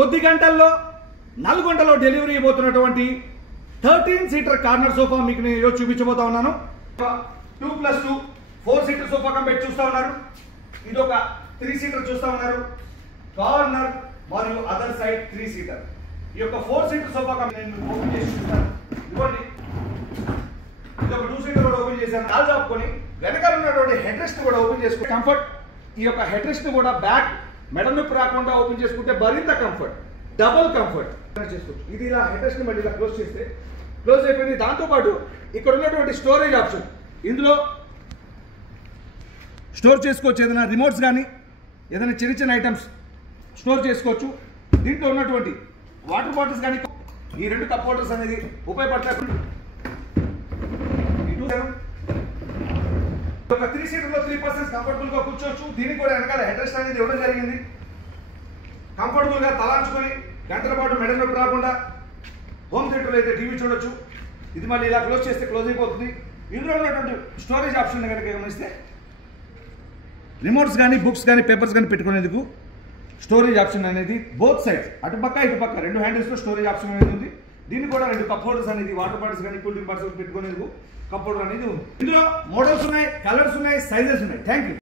కొద్ది గంటల్లో నల్గొండలో డెలివరీ అయిపోతున్నటువంటి 13 సీటర్ కార్నర్ సోఫా మీకు నేను ఈరోజు చూపించబోతా ఉన్నాను. 2+2 4 సీటర్ సోఫా కంపెనీ చూస్తా ఉన్నారు. ఇది ఒక 3 సీటర్ చూస్తా ఉన్నారు. కార్నర్ మరియు అదర్ సైడ్ 3 సీటర్. ఈ యొక్క 4 సీటర్ సోఫా కంపెనీ నేను ఓపెన్ చేసి చూస్తాను. ఇదిగోండి, ఇది ఒక 2 సీటర్ కూడా ఓపెన్ చేశాను. కాల్ చాపుకొని వెనకాల ఉన్నటువంటి హెడ్ రెస్ట్ కూడా ఓపెన్ చేసుకుంటే కంఫర్ట్. ఈ యొక్క హెడ్ రెస్ట్ కూడా బ్యాక్ మెడ నొప్పి రాకుండా ఓపెన్ చేసుకుంటే మరింత కంఫర్ట్, డబుల్ కంఫర్ట్ చేసుకోవచ్చు. ఇది ఇలా హెడ్ రెస్ట్ మళ్ళీ ఇలా క్లోజ్ చేస్తే క్లోజ్ అయిపోయింది. దాంతోపాటు ఇక్కడ ఉన్నటువంటి స్టోరేజ్ ఆప్షన్, ఇందులో స్టోర్ చేసుకోవచ్చు. ఏదైనా రిమోట్స్ కానీ ఏదైనా చిన్న చిన్న ఐటమ్స్ స్టోర్ చేసుకోవచ్చు. దీంట్లో ఉన్నటువంటి వాటర్ బాటిల్స్ కానీ ఈ 2 కప్ హోల్డర్స్ అనేది ఉపయోగపడతాయి. ఒక 3 సీటర్లో 3 పర్సన్స్ కంఫర్టబుల్ గా కూర్చోవచ్చు. దీనికి కూడా వెనకాల హెడ్ రెస్ట్ అనేది ఇవ్వడం జరిగింది. కంఫర్టబుల్ గా తలాంచుకొని గంటల పాటు మెడ నొప్పి రాకుండా హోమ్ థియేటర్లో అయితే టీవీ చూడొచ్చు. ఇది మళ్ళీ ఇలా క్లోజ్ చేస్తే క్లోజ్ అయిపోతుంది. ఇందులో ఉన్నటువంటి స్టోరేజ్ ఆప్షన్ కనుక గమనిస్తే రిమోట్స్ కానీ బుక్స్ కానీ పేపర్స్ కానీ పెట్టుకునేందుకు స్టోరేజ్ ఆప్షన్ అనేది బోత్ సైడ్స్, అటుపక్క ఇటుపక్క 2 హ్యాండిల్స్లో స్టోరేజ్ ఆప్షన్ అనేది ఉంది. దీన్ని కూడా 2 కప్ హోల్డర్స్ అనేది వాటర్ బాటిల్స్ కానీ కూల్ డ్రింక్ బాటిల్స్ పెట్టుకునేందుకు కప్ హోల్డర్ అనేది ఉంది. ఇందులో మోడల్స్ ఉన్నాయి, కలర్స్ ఉన్నాయి, సైజెస్ ఉన్నాయి. Thank you.